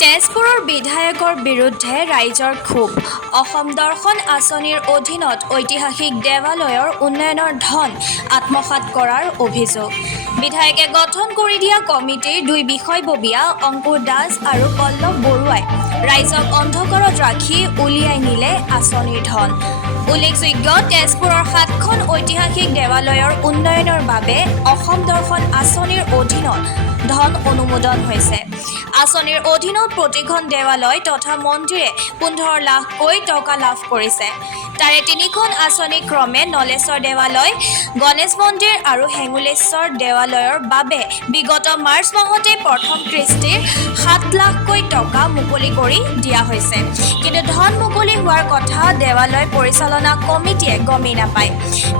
তেজপুৰৰ বিধায়কৰ বিৰুদ্ধে ৰাইজৰ ক্ষোভ। অসম দৰ্শন আঁচনিৰ অধীনত ঐতিহাসিক দেৱালয়ৰ উন্নয়নৰ ধন আত্মসাৎ কৰাৰ অভিযোগ। বিধায়কে গঠন কৰি দিয়া কমিটিৰ দুই বিষয়ববীয়া অংকুৰ দাস আৰু পল্লৱ বৰুৱাই ৰাইজক অন্ধকাৰত ৰাখি উলিয়াই নিলে আঁচনিৰ ধন। উল্লেখযোগ্য, তেজপুৰৰ 7খন ঐতিহাসিক দেৱালয়ৰ উন্নয়নৰ বাবে অসম দৰ্শন আঁচনিৰ অধীনত ধন অনুমোদন হৈছে। আঁচনিৰ অধীনত প্ৰতিখন দেৱালয় তথা মন্দিৰে 15 লাখকৈ টকা লাভ কৰিছে। তাৰে 3খন আঁচনি ক্ৰমে নলেশ্বৰ দেৱালয়, গণেশ মন্দিৰ আৰু হেঙুলেশ্বৰ দেৱালয়ৰ বাবে বিগত মাৰ্চ মাহতে প্ৰথম কিস্তিৰ 7 লাখকৈ টকা মুকলি কৰি দিয়া হৈছে। কিন্তু ধন মুকলি হোৱাৰ কথা দেৱালয় পৰিচালনা কমিটিয়ে গমেই নাপায়।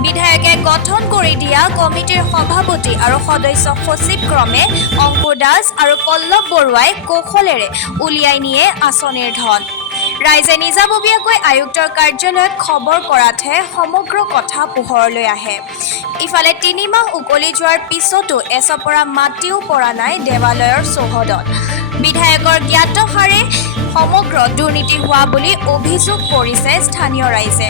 বিধায়কে গঠন কৰি দিয়া কমিটিৰ সভাপতি আৰু সদস্য সচিব ক্ৰমে অংকুৰ দাস আৰু পল্লৱ বৰুৱাই কৌশলেৰে উলিয়াই নিয়ে আঁচনিৰ ধন। ৰাইজে নিজাববীয়াকৈ আয়ুক্তৰ কাৰ্যালয়ত খবৰ কৰাতহে সমগ্ৰ কথা পোহৰলৈ আহে। ইফালে 3 মাহ উকলি যোৱাৰ পিছতো এচপৰা মাটিও পৰা নাই দেৱালয়ৰ চৌহদত। বিধায়কৰ জ্ঞাতসাৰে সমগ্ৰ দুৰ্নীতি হোৱা বুলি অভিযোগ কৰিছে স্থানীয় ৰাইজে।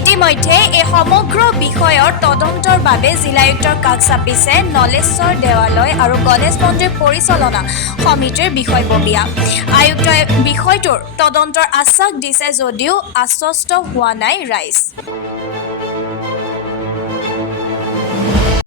ইতিমধ্যে এই সমগ্ৰ বিষয়ৰ তদন্তৰ বাবে জিলায়ুক্তৰ কাষ চাপিছে নলেশ্বৰ দেৱালয় আৰু গণেশ মন্দিৰ পৰিচালনা সমিতিৰ বিষয়ববীয়া। আয়ুক্তই বিষয়টোৰ তদন্তৰ আশ্বাস দিছে যদিও আশ্বস্ত হোৱা নাই ৰাইজ।